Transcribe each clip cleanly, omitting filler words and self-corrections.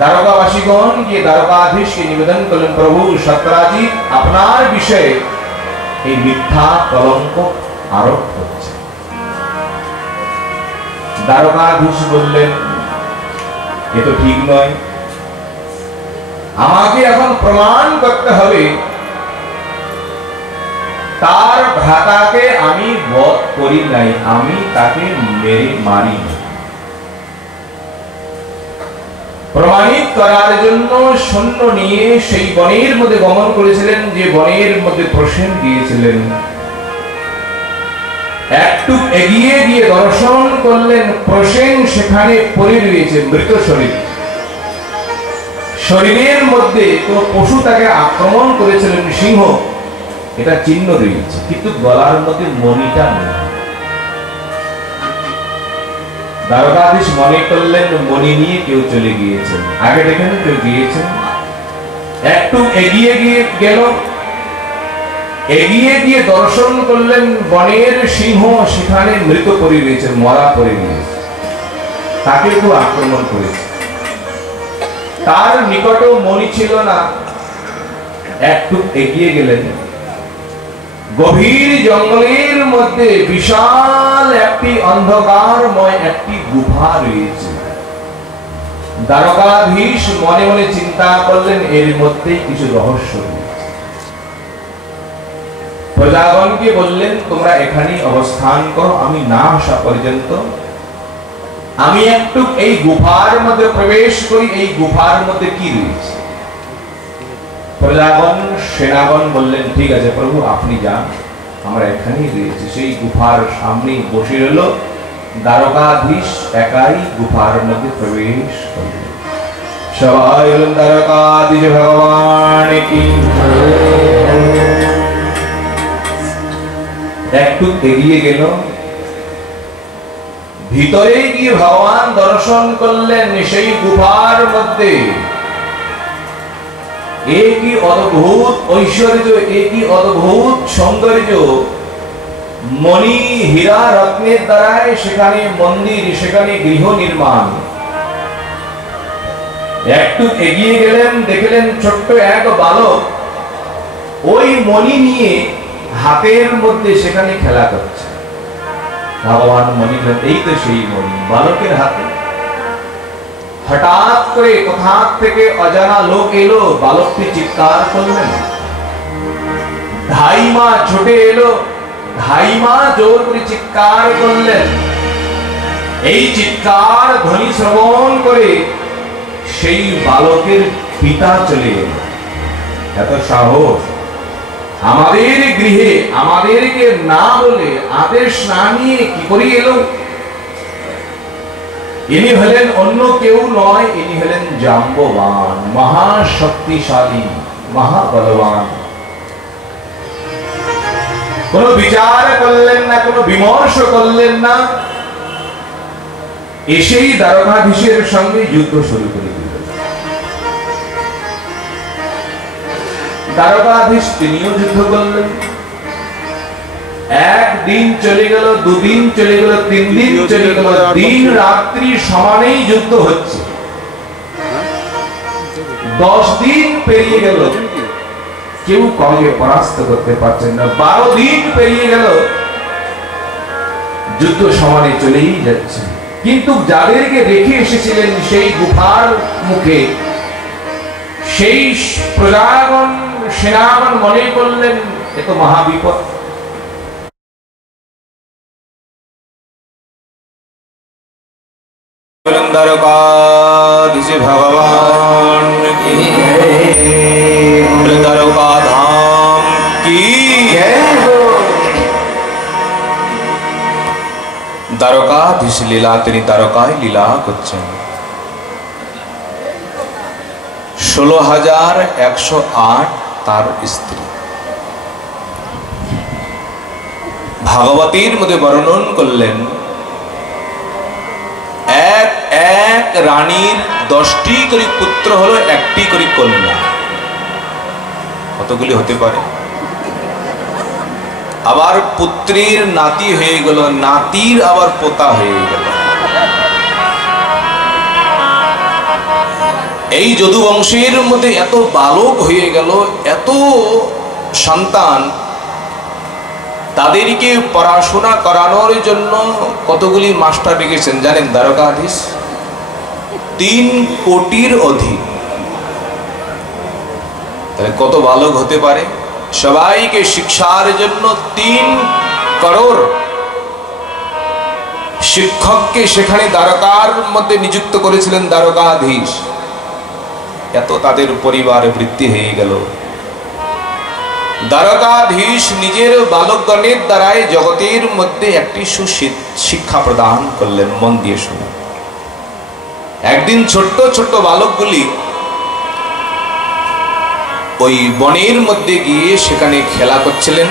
দারোগাবাসীগণ গিয়ে দারোগাধীশকে নিবেদন করলেন, প্রভু সত্রাজিৎ আপনার বিষয়ে এই মিথ্যা কলঙ্ক আরোপ হচ্ছে। দারোগাধীশ বললেন, এ তো ঠিক নয়, আমাকে এখন প্রমাণ করতে হবে তার ভ্রাতাকে আমি বধ করি নাই, আমি তাকে মেরে মারি। প্রমাণিত করার জন্য সৈন্য নিয়ে সেই বনের মধ্যে গমন করেছিলেন, যে বনের মধ্যে প্রসেন দিয়েছিলেন। একটু এগিয়ে গিয়ে দর্শন করলেন, প্রসেন সেখানে পড়ে রয়েছে মৃত শরীর। শরীরের মধ্যে কোন পশু তাকে আক্রমণ করেছিলেন, সিংহ, এটা চিহ্ন রয়েছে, কিন্তু গলার মধ্যে মণিটা নেই। দারোগাধীশ মনে করলেন মণি নিয়ে কেউ চলে গিয়েছেন। আগে দেখেন কেউ গিয়েছেন। একটু এগিয়ে গিয়ে গেল, এগিয়ে গিয়ে দর্শন করলেন বনের সিংহ সেখানে মৃত পড়ে রয়েছে, মরা পড়ে রয়েছে, তাকে কেউ আক্রমণ করেছে। তার নিকটেও মণি ছিল না। একটু এগিয়ে গেলেন, গভীর জঙ্গলের মধ্যে বিশাল একটি অন্ধকারময় একটি গুহা রয়েছে। দারোগাধীশ মনে মনে চিন্তা করলেন, এর মধ্যে কিছু রহস্য রয়েছে। প্রজাগণকে বললেন, তোমরা এখানেই অবস্থান করো, আমি না আসা পর্যন্ত আমি একটু এই গুহার মধ্যে প্রবেশ করি, এই গুহার মধ্যে কি রয়েছে। প্রজাগণ সেনাগণ বললেন, ঠিক আছে প্রভু, আপনি যান, আমরা এখানেই রয়েছি। সেই গুহার সামনে বসে রইল। দারোগাধীশ একাই গুহার মধ্যে প্রবেশ করলেন। সবাই বলুন দ্বারকাধীশ ভগবান কি। একটু এগিয়ে গেল, ভিতরে গিয়ে ভগবান দর্শন করলেন সেই গুহার মধ্যে একই অদ্ভুত ঐশ্বর্য, একই অদ্ভুত সৌন্দর্য, মণি হীরা রত্নের দ্বারায় সেখানে মন্দির, সেখানে গৃহ নির্মাণ। একটু এগিয়ে গেলেন, দেখলেন ছোট্ট এক বালক ওই মণি নিয়ে হাতের মধ্যে সেখানে খেলা করছে। ভগবান মণি, এই তো সেই মণি বালকের হাতে। হঠাৎ করে কোথা থেকে অজানা লোক এলো, বালকটি চিৎকার করলেন। ধাইমা ছুটে এলো, ধাইমা জোর করে চিৎকার করলেন। এই চিৎকার ধ্বনি শ্রবণ করে সেই বালকের পিতা চলে এলো। এত সাহস! আমাদের গৃহে আমাদেরকে না বলে, আদেশ না নিয়ে কি করে এলো? ইনি হলেন অন্য কেউ নয়, ইনি হলেন জাম্ববান, মহাশক্তিশালী, মহাবলবান। কোন বিচার করলেন না, কোন বিমর্শ করলেন না, এসেই দারোগাধীশের সঙ্গে যুদ্ধ শুরু করে দিল। দারোগাধীশ তিনিও যুদ্ধ করলেন। একদিন চলে গেল, দুদিন চলে গেল, 3 দিন চলে গেল, দিন রাত্রি সমানেই যুদ্ধ হচ্ছে। 10 দিন পেরিয়ে গেল, কেউ কাউকে পরাস্ত করতে পারছেন না। 12 দিন পেরিয়ে গেল, যুদ্ধ সমানে চলেই যাচ্ছে। কিন্তু যাদেরকে রেখে এসেছিলেন সেই গুহার মুখে, সেই প্রজাগণ সেনাগণ মনে করলেন এ তো মহাবিপদ। দ্বারকাধীশ ভগবান কি, দ্বারকা ধাম কি। দ্বারকাধীশ লীলা, তিনি দ্বারকায় লীলা করছেন। 16,108 তার স্ত্রী। ভাগবতীর মধ্যে বর্ণন করলেন, এক এক রানীর 10টি করে পুত্র হলো, 1টি করে কন্যা। কতগুলি হতে পারে? আবার পুত্রীর নাতি হয়ে গেল, নাতির আবার পোতা হয়ে গেল। এই যদুবংশের মধ্যে এত বালক হয়ে গেল, এত সন্তান, তাদেরকে পড়াশোনা করানোর জন্য কতগুলি মাস্টার রেখেছেন জানেন? দ্বারকাধীশ 3 কোটির অধিক। তাহলে কত বালক হতে পারে? সবাইকে শিক্ষার জন্য 3 করোড় শিক্ষককে সেখানে দ্বারকার মধ্যে নিযুক্ত করেছিলেন দ্বারকাধীশ। এত তাদের পরিবার বৃদ্ধি হয়ে গেল। দ্বারকাধীশ নিজের বালকগণের দ্বারাই জগতের মধ্যে একটি সুশিক্ষা প্রদান করলেন। মন দিয়ে শুনে, একদিন ছোট্ট ছোট্ট বালকগুলি ওই বনের মধ্যে গিয়ে সেখানে খেলা করছিলেন।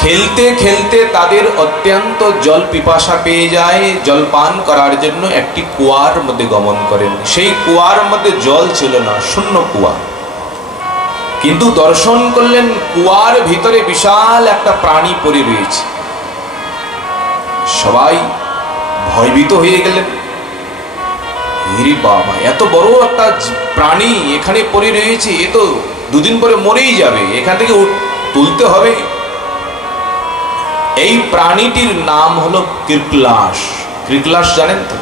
খেলতে খেলতে তাদের অত্যন্ত জল পিপাসা পেয়ে যায়। জল পান করার জন্য একটি কুয়ার মধ্যে গমন করেন। সেই কুয়ার মধ্যে জল ছিল না, শূন্য কুয়া। কিন্তু দর্শন করলেন কুয়ার ভিতরে বিশাল একটা প্রাণী পড়ে রয়েছে। সবাই ভয়ভীত হয়ে গেলেন। আরে বাবা, এত বড় একটা প্রাণী এখানে পড়ে রয়েছে, এ তো 2 দিন পরে মরেই যাবে, এখান থেকে তুলতে হবে। এই প্রাণীটির নাম হলো কৃকলাস। কৃকলাস জানেন তো?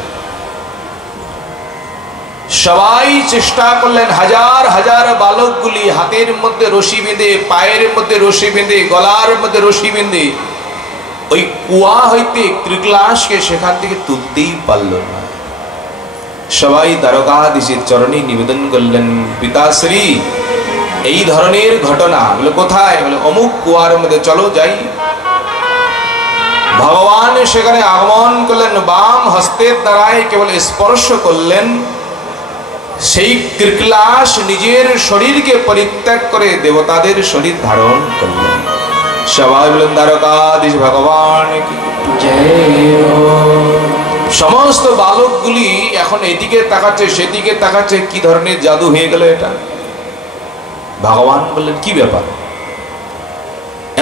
সবাই চেষ্টা করলেন, হাজার হাজার বালকগুলি হাতের মধ্যে রশি বেঁধে, পায়ের মধ্যে রশি বেঁধে, গলার মধ্যে রশি বেঁধে ওই কুয়া হইতে কৃকলাসকে সেখান থেকে তুলতেই পারল না। সবাই দ্বারকাধীশের চরণে নিবেদন করলেন, পিতাশ্রী এই ধরনের ঘটনা। বলে কোথায়? বলে অমুক কুয়ার মধ্যে, চলো যাই। ভগবান সেখানে আগমন করলেন, বাম হস্তের দ্বারাই কেবল স্পর্শ করলেন। সেই কৃকলাস নিজের শরীরকে পরিত্যাগ করে দেবতাদের শরীর ধারণ করলেন। সবাই বলেন দ্বারকাধীশ ভগবান কি জয়। সমস্ত বালকগুলি এখন এদিকে তাকাচ্ছে, সেদিকে তাকাচ্ছে, কি ধরনের জাদু হয়ে গেল এটা। ভগবান বললেন, কি ব্যাপার?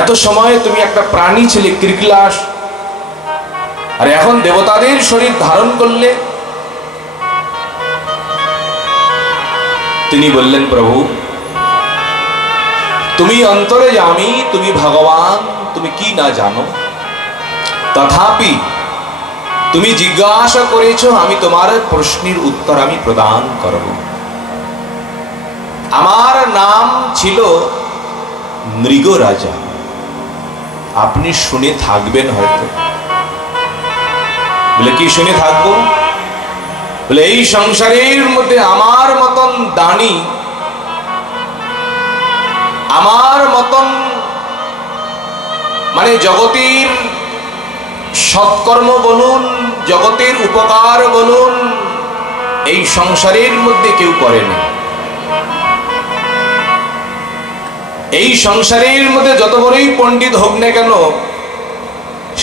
এত সময় তুমি একটা প্রাণী ছিলে কৃকলাস, আর এখন দেবতাদের শরীর ধারণ করলে। তিনি বললেন, প্রভু তুমি অন্তর্যামী, তুমি ভগবান, তুমি কি না জানো? তথাপি তুমি জিজ্ঞাসা করেছো, আমি তোমার প্রশ্নের উত্তর আমি প্রদান করব। আমার নাম ছিল মৃগরাজা, আপনি শুনে থাকবেন হয়তো। বলে কি শুনে থাকবো? বলে এই সংসারের মধ্যে আমার মতন দানি, আমার মতন মানে জগতের সৎকর্ম বলুন, জগতের উপকার বলুন, এই সংসারের মধ্যে কেউ করেনি। এই সংসারের মধ্যে যত বড়ই পণ্ডিত হোক না কেন,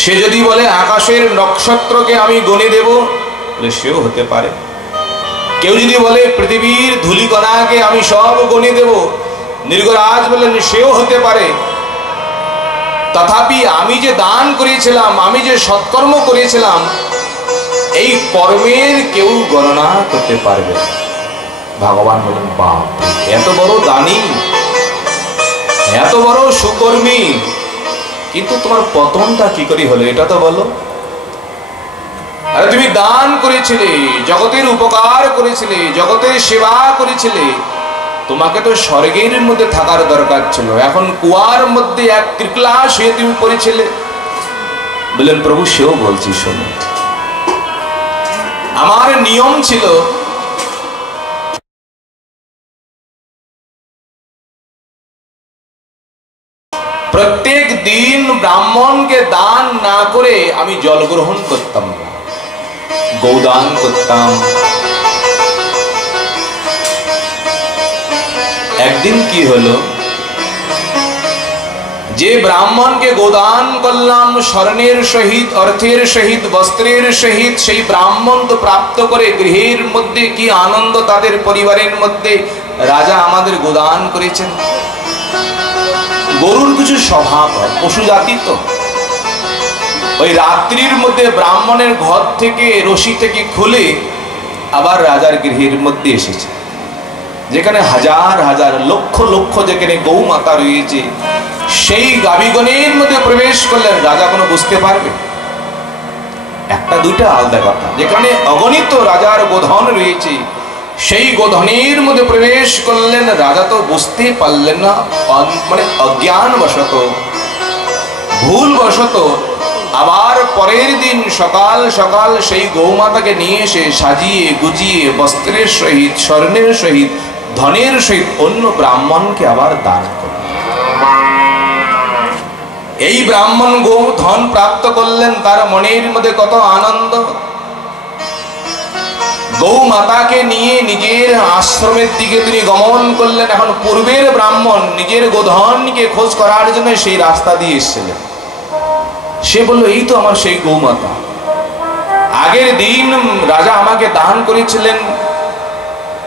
সে যদি বলে আকাশের নক্ষত্রকে আমি গণে দেব, বলে সেও হতে পারে। কেউ যদি বলে পৃথিবীর ধূলিকণাকে আমি সব গণে দেব, নির্গরাজ বলেন সেও হতে পারে। তথাপি আমি যে দান করেছিলাম, আমি যে সৎকর্ম করেছিলাম, এই কর্মের কেউ গণনা করতে পারবে। ভগবান বলেন, বাপ, এত বড় দানী, এত বড় সুকর্মী, কিন্তু তোমার পতনটা কি করে হলো এটা তো বলো। আরে তুমি দান করেছিলে, জগতের উপকার করেছিলে, জগতের সেবা করেছিলে, তোমাকে তো স্বর্গের মধ্যে থাকার দরকার ছিল। এখন কুয়ার মধ্যে এক কৃকলাস হয়ে তুমি পড়েছিলে। বললেন, প্রভু সেও বলছি, শোনো, আমার নিয়ম ছিল প্রত্যেক দিন ব্রাহ্মণকে দান না করে আমি জল গ্রহণ করতাম না, গৌদান করতাম। একদিন কি হলো, যে ব্রাহ্মণকে গোদান করলাম স্বর্ণের সহিত, অর্থের সহিত, বস্ত্রের সহিত, সেই ব্রাহ্মণ তো প্রাপ্ত করে গৃহের মধ্যে কি আনন্দ তাদের পরিবারের মধ্যে। রাজা আমাদের গোদান করেছেন। গরুর কিছু স্বভাব হয়, পশু জাতি তো। ওই রাত্রির মধ্যে ব্রাহ্মণের ঘর থেকে রশি থেকে খুলে আবার রাজার গৃহের মধ্যে এসেছে, যেখানে হাজার হাজার লক্ষ লক্ষ যেখানে গৌমাতা রয়েছে, সেই গাভীগণের মধ্যে প্রবেশ করলেন। রাজা কোনো বুঝতে পারবে? একটা দুইটা আলাদা কথা, যেখানে অগণিত রাজার গোধন রয়েছে, সেই গোধনের মধ্যে প্রবেশ করলেন। রাজা তো বুঝতে পারলেন না, মানে অজ্ঞান বশত, ভুল বশত। আবার পরের দিন সকাল সকাল সেই গৌমাতাকে নিয়ে এসে সাজিয়ে গুজিয়ে বস্ত্রের সহিত, স্বর্ণের সহিত, ধনের সহিত অন্য ব্রাহ্মণকে আবার দান করলেন। এই ব্রাহ্মণ গৌ ধন প্রাপ্ত করলেন, তার মনের মধ্যে কত আনন্দ। গৌ মাতাকে নিয়ে নিজের আশ্রমের দিকে তিনি গমন করলেন। এখন পূর্বের ব্রাহ্মণ নিজের গোধনকে খোঁজ করার জন্য সেই রাস্তা দিয়ে এসেছিলেন। সে বলল, এই তো আমার সেই গৌমাতা, আগের দিন রাজা আমাকে দান করেছিলেন।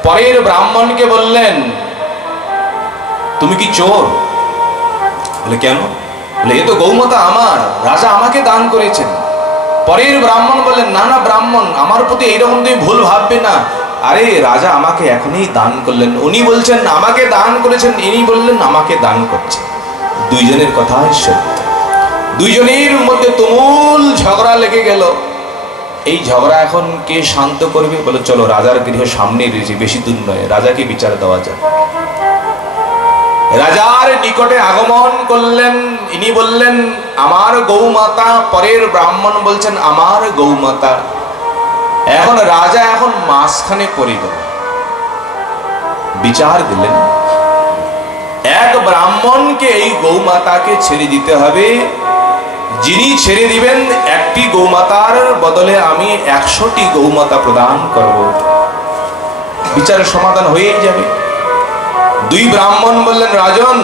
পরের ব্রাহ্মণকে বললেন, তুমি কি চোর? বলে, কেন? বলে, এ তো গৌমাতা আমার, রাজা আমাকে দান করেছেন। পরের ব্রাহ্মণ বললেন, না না ব্রাহ্মণ, আমার প্রতি এইরকম তুমি ভুল ভাববে না। আরে রাজা আমাকে এখনই দান করলেন। উনি বলছেন আমাকে দান করেছেন, ইনি বললেন আমাকে দান করছেন। দুইজনের কথাই সত্য। দুইজনের মধ্যে তুমুল ঝগড়া লেগে গেল। এই ঝগড়া এখন কে শান্ত করবে? বলে, চলো রাজার গৃহের সামনে রয়েছে, বেশি দূর নয়, রাজাকে বিচার দেওয়া যায়। রাজার নিকটে আগমন করলেন। ইনি বললেন আমার গৌমাতা, পরের ব্রাহ্মণ বলছেন আমার গৌমাতা। এখন রাজা এখন মাঝখানে পড়ে গেল, বিচার দিলেন। এক ব্রাহ্মণকে এই গৌমাতাকে ছেড়ে দিতে হবে, যিনি ছেড়ে দিবেন একটি গৌমাতার বদলে আমি 100টি গৌমাতা প্রদান করব। বিচারের সমাধান হয়ে যাবে। দুই ব্রাহ্মণ বললেন, রাজন,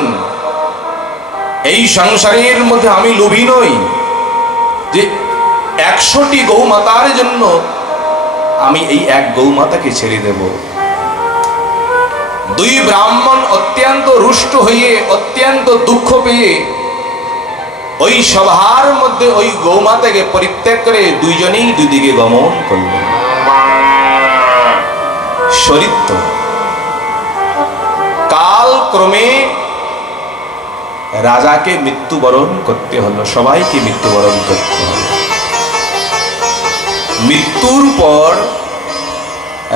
এই সংসারের মধ্যে আমি লোভী নই যে 100টি গৌমাতার জন্য আমি এই এক গৌমাতাকে ছেড়ে দেব। দুই ব্রাহ্মণ অত্যন্ত রুষ্ট হয়ে, অত্যন্ত দুঃখ পেয়ে ওই সভার মধ্যে ওই গৌমাতাকে পরিত্যাগ করে দুইজনেই দুদিকে গমন করলেন। সরিত্ব কাল ক্রমে রাজাকে মৃত্যুবরণ করতে হলো, সবাইকে মৃত্যুবরণ করতে হলো। মৃত্যুর পর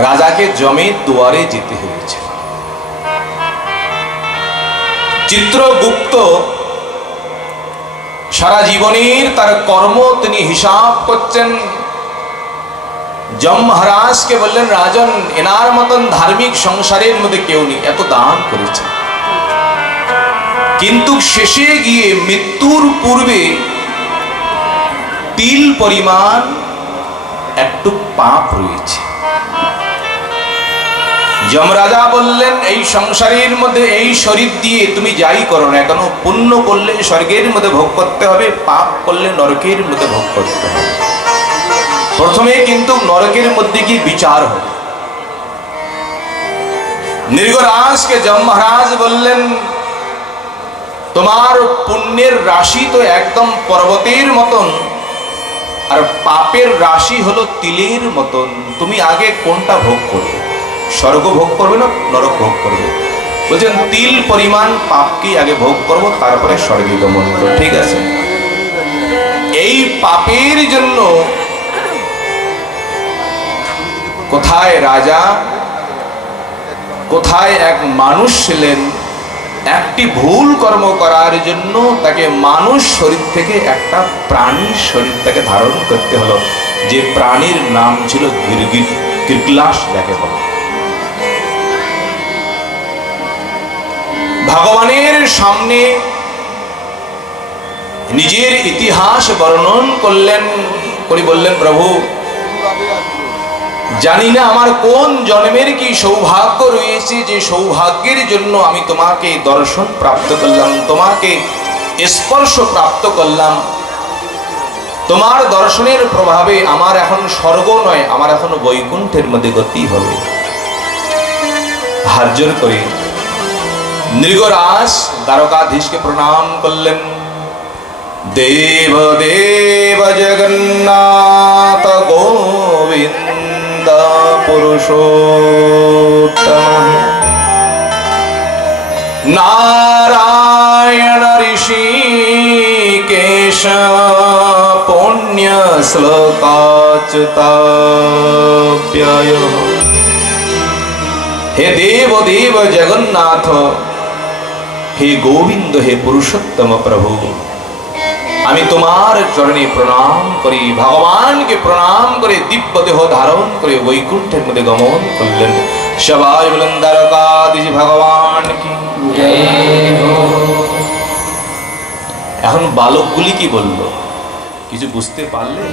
রাজাকে যমের দুয়ারে যেতে হয়েছে। চিত্রগুপ্ত সারা জীবনের তার কর্ম তিনি হিসাব করছেন। যম মহারাজকে বললেন, রাজন, এনার মতন ধার্মিক সংসারের মধ্যে কেউ নেই, এত দান করেছে। কিন্তু শেষে গিয়ে মৃত্যুর পূর্বে তিল পরিমাণ একটু পাপ রয়েছে। যমরাজা বললেন, এই সংসারের মধ্যে এই শরীর দিয়ে তুমি যাই করো না কেন, পুণ্য করলে স্বর্গের মধ্যে ভোগ করতে হবে, পাপ করলে নরকের মধ্যে ভোগ করতে হবে। প্রথমে কিন্তু নরকের মধ্যে কি বিচার হবে। নৃগরাজকে যম মহারাজ বললেন, তোমার পুণ্যের রাশি তো একদম পর্বতের মতন, আর পাপের রাশি হলো তিলের মতন। তুমি আগে কোনটা ভোগ করবে? স্বর্গ ভোগ করবে না নরক ভোগ করবে? বলছেন তিল পরিমাণ পাপকে আগে ভোগ করব, তারপরে স্বর্গে গমন করব। ঠিক আছে। এই পাপের জন্য কোথায় রাজা, কোথায় এক মানুষ ছিলেন, একটি ভুল কর্ম করার জন্য তাকে মানুষ শরীর থেকে একটা প্রাণীর শরীর তাকে ধারণ করতে হলো, যে প্রাণীর নাম ছিল গিরগিলাস যাকে বলে। ভগবানের সামনে নিজের ইতিহাস বর্ণন করলেন, করে বললেন, প্রভু, জানি না আমার কোন জন্মের কি সৌভাগ্য রয়েছে, যে সৌভাগ্যের জন্য আমি তোমাকে দর্শন প্রাপ্ত করলাম, তোমাকে স্পর্শ প্রাপ্ত করলাম। তোমার দর্শনের প্রভাবে আমার এখন স্বর্গ নয়, আমার এখন বৈকুণ্ঠের মধ্যে গতি হবে। হাত জোর করে নৃগরাজ দ্বারকাধীশকে প্রণাম করলেন। দেব দেব জগন্নাথ গোবিন্দ गोविंद पुरुषोत्तम नारायण ऋषिकेश पुण्य श्लोकाच्युताप्यय हे देव देव जगन्नाथ हे गोविंद हे पुरुषोत्तम प्रभु आमी तुम्हार चरणे प्रणाम करी भगवान के प्रणाम करे दिव्य देह धारण करे वैकुंठेर मध्य गमन करलेन सबाई बोलेन द्वारकाधीश भगवान की जय। এখন বালকগুলি কি বলল কিছু বুঝতে পারলে?